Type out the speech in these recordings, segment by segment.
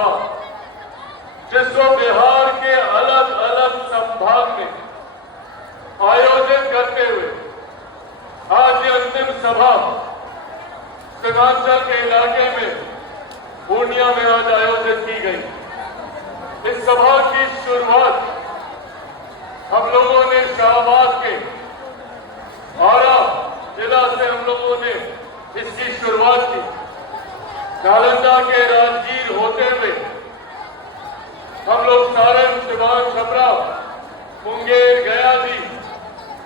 सभा, जिसको बिहार के अलग अलग संभाग में आयोजित करते हुए आज ये अंतिम सभा सीमांचल के इलाके में पूर्णिया में आज आयोजित की गई। इस सभा की शुरुआत हम लोगों ने शाहबाद के औरा जिला से हम लोगों ने इसकी शुरुआत की। नालंदा के राजगीर होते हुए हम लोग सारण, सिवान, छपरा, मुंगेर, गया जी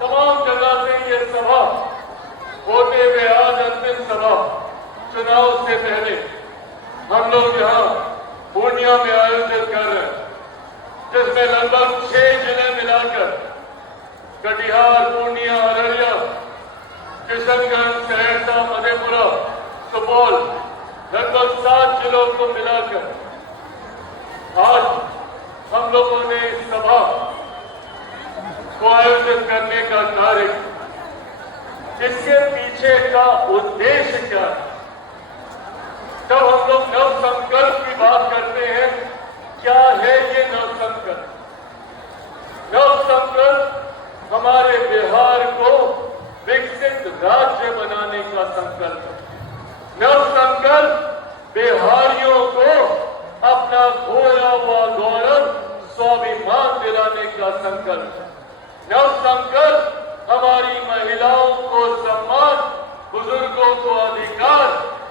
तमाम जगह से ये सभा होते हुए आज अंतिम सभा चुनाव से पहले हम लोग यहाँ पूर्णिया में आयोजित कर रहे हैं, जिसमें लगभग 6 जिले मिलाकर कटिहार, पूर्णिया, अररिया, किशनगंज, सहरसा, मधेपुरा, सुपौल लगभग 7 जिलों को मिलाकर आज हम लोगों ने इस सभा को आयोजित करने का कार्य किया। इसके पीछे का उद्देश्य क्या है? जब हम लोग नव संकल्प की बात करते हैं, क्या है ये नव संकल्प? नव संकल्प हमारे बिहार को विकसित राज्य बनाने का संकल्प है। नव संकल्प बिहारियों को अपना खोया हुआ गौरव, स्वाभिमान दिलाने का संकल्प है। नव संकल्प हमारी महिलाओं को सम्मान, बुजुर्गों को अधिकार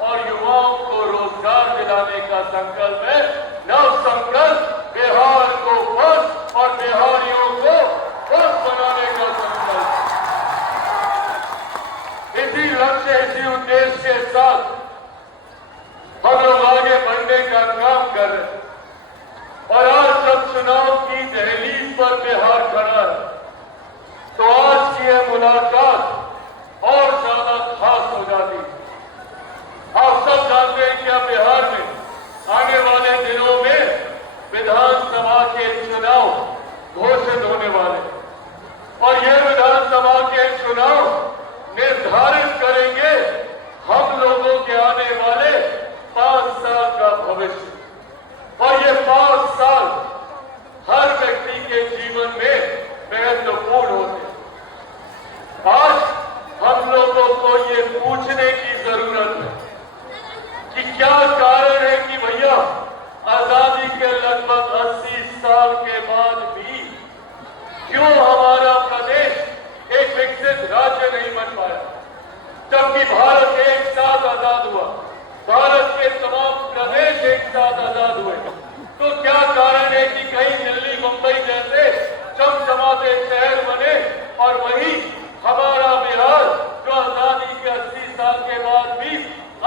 और युवाओं को रोजगार दिलाने का संकल्प है। नव संकल्प बिहार को स्वस्थ और बिहारियों को स्वस्थ बनाने का संकल्प है। इसी लक्ष्य, इसी उद्देश्य के साथ हम लोग आगे बढ़ने का काम कर रहे हैं। और आज जब चुनाव की दहलीज पर बिहार खड़ा है, तो आज की यह मुलाकात और ज्यादा खास हो जाती है। आप सब जानते हैं कि अब बिहार में आने वाले दिनों में विधानसभा के चुनाव घोषित होने वाले हैं और ये विधानसभा के चुनाव निर्धारित करेंगे हम लोगों के आने वाले 5 साल का भविष्य। और ये 5 साल हर व्यक्ति के जीवन में महत्वपूर्ण होते हैं। आज हम लोगों को ये पूछने की जरूरत है कि क्या कारण है कि भैया आजादी के लगभग 80 साल के बाद भी क्यों हमारा प्रदेश एक विकसित राज्य नहीं बन पाया, जबकि भारत एक साथ आजाद हुआ, भारत के तमाम प्रदेश एक साथ आजाद हुए। तो क्या कारण है कि कहीं दिल्ली, मुंबई जैसे चमचमाते शहर बने और वहीं हमारा बिहार जो आजादी के 80 साल के बाद भी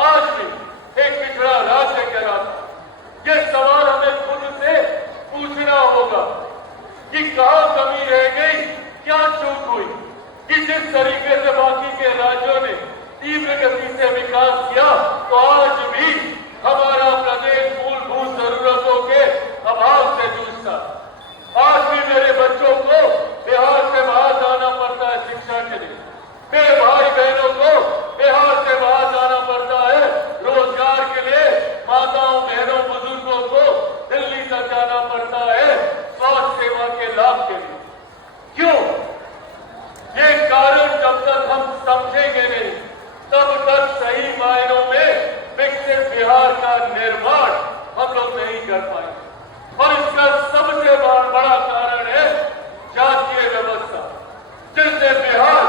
आज भी एक पिछड़ा राज्य कहलाता? ये सवाल हमें खुद से पूछना होगा कि कहां कमी रह गई, क्या चूक हुई कि जिस तरीके से बाकी के राज्यों ने तीव्र गति से विकास किया, तो आज भी हमारा प्रदेश मूलभूत जरूरतों के अभाव से जूझता। आज भी मेरे बच्चों को बिहार से बाहर जाना पड़ता है शिक्षा के लिए, मेरे भाई बहनों को बिहार से बाहर जाना पड़ता है रोजगार के लिए, माताओं, बहनों, बुजुर्गों को दिल्ली तक जाना पड़ता है स्वास्थ्य सेवा के लाभ के लिए। क्यों? ये कारण जब तक हम समझेंगे नहीं, तब तक सही मायनों में विकसित बिहार का निर्माण हम लोग नहीं कर पाएंगे। और इसका सबसे बड़ा कारण है जातीय व्यवस्था, जिसने बिहार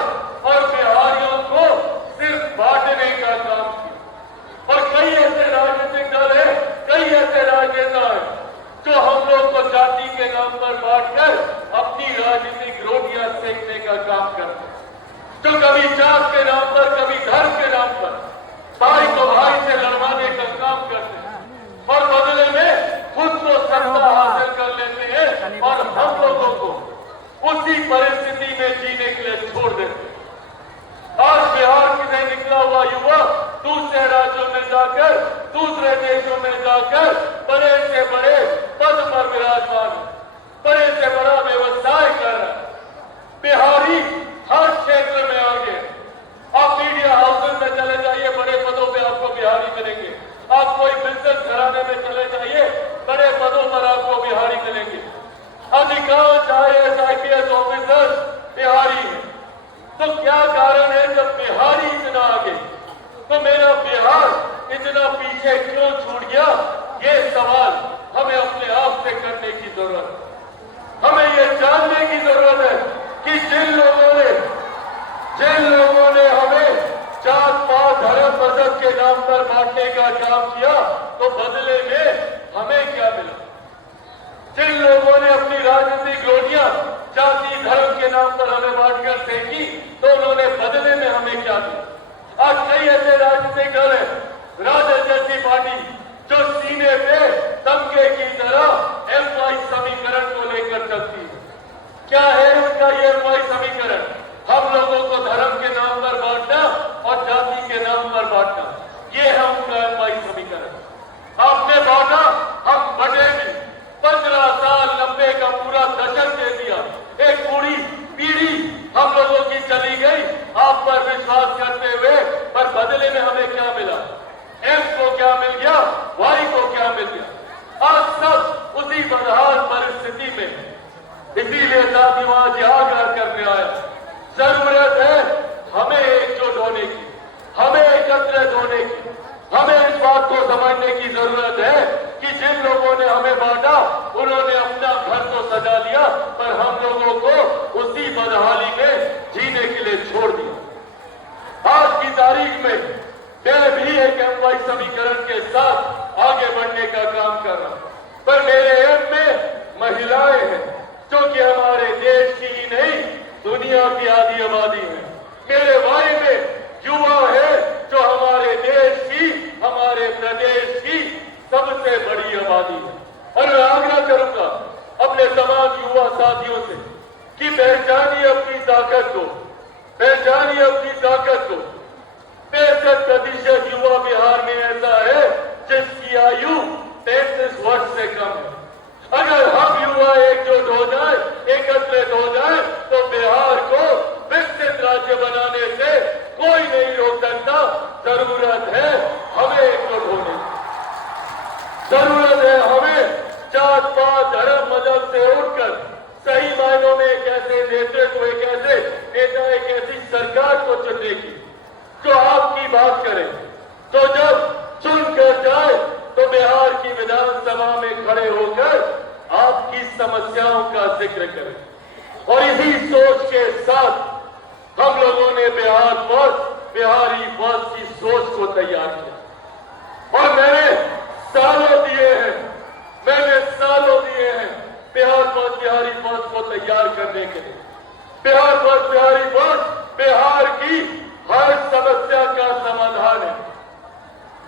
और बिहारियों को सिर्फ बांटने का काम किया। और कई ऐसे राजनीतिक दल हैं, कई ऐसे राजनेता हैं जो हम लोग को जाति के नाम पर बांटकर अपनी राजनीतिक रोटियां सेकने का काम करते हैं, जो कभी जात के नाम पर, कभी धर्म के नाम पर भाई को भाई से लड़वाने का काम करते हैं और बदले में खुद को सत्ता हासिल कर लेते हैं और हम लोगों को उसी परिस्थिति में जीने के लिए छोड़ देते हैं। आज बिहार से निकला हुआ युवा दूसरे राज्यों में जाकर, दूसरे देशों में जाकर बड़े से बड़े पद पर विराजमान, बड़े से बड़ा व्यवसाय कर रहा है। बिहारी हर क्षेत्र में आगे, आप मीडिया हाउसेज में चले जाइए, बड़े पदों पे आपको बिहारी मिलेंगे। आप कोई बिजनेस घराने में चले जाइए, बड़े पदों पर आपको बिहारी मिलेंगे। अधिकांश IAS IPS ऑफिसर्स बिहारी हैं। तो क्या कारण है जब बिहारी इतना आगे, तो मेरा बिहार इतना पीछे क्यों छूट गया? ये सवाल हमें अपने आप से करने की जरूरत है। हमें ये जानने की जरूरत है कि जिन लोगों ने हमें जात पात धर्म मजहब के नाम पर बांटने का काम किया, तो बदले में हमें क्या मिला? जिन लोगों ने अपनी राजनीतिक रोटियां जाति धर्म के नाम पर हमें बांटकर फेंकी, तो उन्होंने बदले में हमें क्या दिया? आज कई ऐसे राजनीतिक दल है, राजद जैसी पार्टी, जो सीने पे तमगे की तरह एमवाई समीकरण को लेकर चलती है। क्या है उनका ये एमवाई समीकरण? हम लोगों को धर्म के नाम पर बांटना और जाति के नाम पर बांटना, ये है उनका एमवाई समीकरण। आपने बांटा, हम बटे भी। 15 साल 90 का पूरा दशक दे दिया। एक पूरी पीढ़ी हम लोगों की चली गई आप पर विश्वास करते हुए, पर बदले में हमें क्या मिला? एम को क्या मिल गया, वाई को क्या मिल गया? आज सब उसी बदहाल परिस्थिति में है। इसीलिए जातिवाद आगाह करने आया। जरूरत है हमें एकजुट होने की, हमें एकत्रित होने की। हमें इस बात को समझने की जरूरत है कि जिन लोगों ने हमें बांटा, उन्होंने अपना घर तो सजा लिया, पर हम लोगों को उसी बदहाली में जीने के लिए छोड़ दिया। आज की तारीख में मैं भी एक एमवाई समीकरण के साथ आगे बढ़ने का काम कर रहा हूं, पर मेरे एम में महिलाएं हैं, जो कि हमारे देश की ही नहीं दुनिया की आधी आबादी है। मेरे वाई में युवा है, जो हमारे देश की, हमारे प्रदेश की सबसे बड़ी आबादी है। और मैं आग्रह करूंगा अपने तमाम युवा साथियों से कि पहचानिए अपनी ताकत को, पहचानिए अपनी ताकत को। 65% युवा बिहार में ऐसा है जिसकी आयु 33 वर्ष से कम है। अगर हम युवा एकजुट हो जाए, एकत्रित हो जाए, तो बिहार को विकसित राज्य बनाने से कोई नहीं रोक सकता। जरूरत है हमें एकजुट होने की, जरूरत है हमें जात पात धर्म मजहब से उठकर सही मायनों में एक ऐसे नेतृत्व, एक ऐसे नेता, एक ऐसी सरकार को चुनने की जो आपकी बात करे। तो जब चुनकर जाए तो बिहार की विधानसभा में खड़े होकर आपकी समस्याओं का जिक्र करें। और इसी सोच के साथ हम लोगों ने बिहार फर्स्ट, बिहारी फर्स्ट की सोच को तैयार किया। और मैंने सालों दिए हैं बिहार फर्स्ट, बिहारी फर्स्ट को तैयार करने के लिए। बिहार फर्स्ट, बिहारी फर्स्ट बिहार की हर समस्या का समाधान है।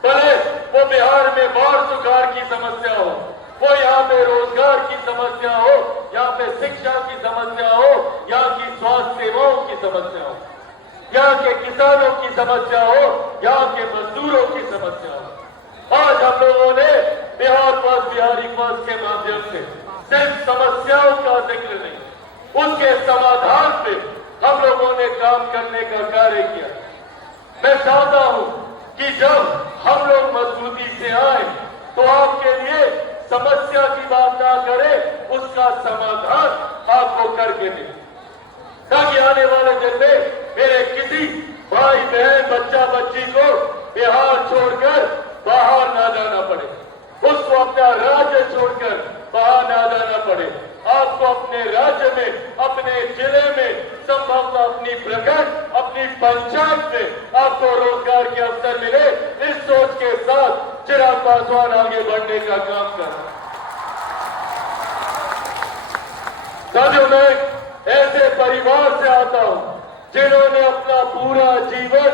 भले वो बिहार में बाढ़ सुखाड़ की समस्या हो, वो यहाँ पे रोजगार की समस्या हो, यहाँ पे शिक्षा की समस्या हो, यहाँ की स्वास्थ्य सेवाओं की समस्या हो, यहाँ के किसानों की समस्या हो, यहाँ के मजदूरों की समस्या हो। आज हम लोगों ने बिहार फर्स्ट, बिहारी फर्स्ट के माध्यम से सिर्फ समस्याओं का जिक्र नहीं, उसके समाधान पे हम लोगों ने काम करने का कार्य किया। मैं चाहता हूं कि जब हम लोग मजबूती से आए, तो आपके लिए समस्या की बात ना करें, उसका समाधान आपको करके दें, ताकि आने वाले दिन में मेरे किसी भाई बहन, बच्चा बच्ची को बिहार छोड़कर बाहर ना जाना पड़े, उसको अपना राज्य छोड़कर बाहर ना जाना पड़े। आपको अपने राज्य में, अपने जिले में, संभवतः अपनी प्रखंड, अपनी पंचायत में आपको रोजगार के अवसर मिले। इस सोच के साथ चिराग पासवान आगे बढ़ने का काम कर रहा है। साथियों, मैं ऐसे परिवार से आता हूं जिन्होंने अपना पूरा जीवन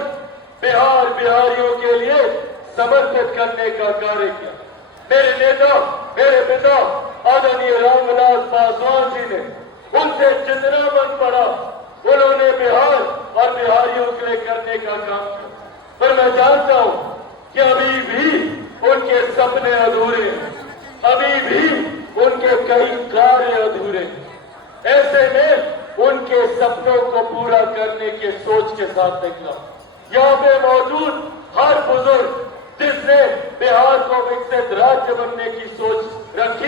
बिहार, बिहारियों के लिए समर्पित करने का कार्य किया। मेरे नेता, मेरे पिता आदरणीय रामविलास पासवान जी ने, उनसे जितना मन पड़ा उन्होंने बिहार और बिहारियों के लिए करने का काम किया। पर मैं जानता हूं कि अभी भी उनके सपने अधूरे हैं, अभी भी उनके कई कार्य अधूरे हैं। ऐसे में उनके सपनों को पूरा करने के सोच के साथ निकला। यहाँ पे मौजूद हर बुजुर्ग जिसने बिहार को विकसित राज्य बनने की सोच रखी,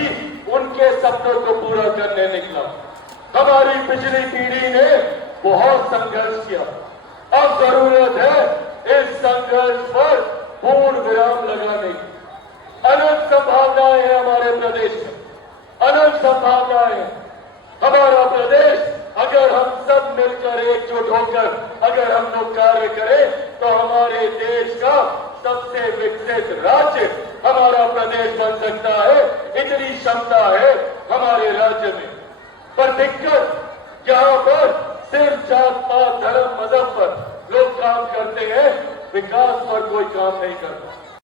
पिछली पीढ़ी ने बहुत संघर्ष किया। अब जरूरत है इस संघर्ष पर पूर्ण विराम लगाने की। अनंत संभावनाएं हैं हमारे प्रदेश में, अनंत संभावनाएं हैं। हमारा प्रदेश अगर हम सब मिलकर एकजुट होकर अगर हम लोग कार्य करें तो हमारे देश का सबसे विकसित राज्य हमारा प्रदेश बन सकता है। इतनी क्षमता है हमारे राज्य में। पर दिक्कत यहाँ पर सिर्फ जात पात धर्म मजहब पर लोग काम करते हैं, विकास पर कोई काम नहीं करता।